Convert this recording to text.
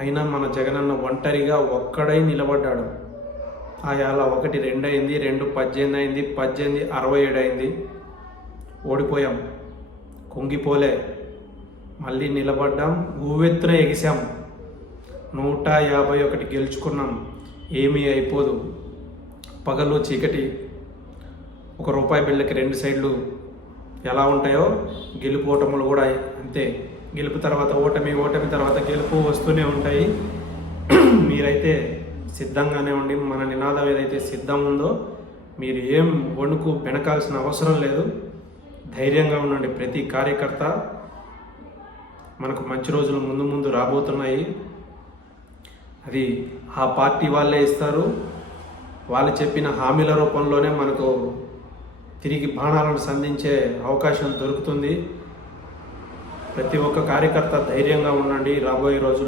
అయినా మన జగనన్న ఒంటరిగా ఒక్కడై నిలబడ్డాడు. అలా 1 2 అయింది, 2 18 అయింది, 18 67 అయింది. ఓడిపోయాం, కుంగిపోలే, మళ్ళీ నిలబడ్డాం, ఊవెత్తున ఎగిసాం. 151 గెలుచుకున్నాం. ఏమీ అయిపోదు. పగలు చీకటి, ₹1 బిళ్ళకి 2 సైడ్లు ఎలా ఉంటాయో గెలుపు ఓటములు కూడా అంతే. గెలుపు తర్వాత ఓటమి, ఓటమి తర్వాత గెలుపు వస్తూనే ఉంటాయి. మీరైతే సిద్ధంగానే ఉండి, మన నినాదం ఏదైతే సిద్ధం ఉందో మీరు ఏం వణుకు వెనకాల్సిన అవసరం లేదు. ధైర్యంగా ఉండండి. ప్రతి కార్యకర్త, మనకు మంచి రోజులు ముందు ముందు రాబోతున్నాయి. అది ఆ పార్టీ వాళ్ళే ఇస్తారు. వాళ్ళు చెప్పిన హామీల రూపంలోనే మనకు తిరిగి బాణాలను సంధించే అవకాశం దొరుకుతుంది. ప్రతి ఒక్క కార్యకర్త ధైర్యంగా ఉండండి. రాబోయే రోజులు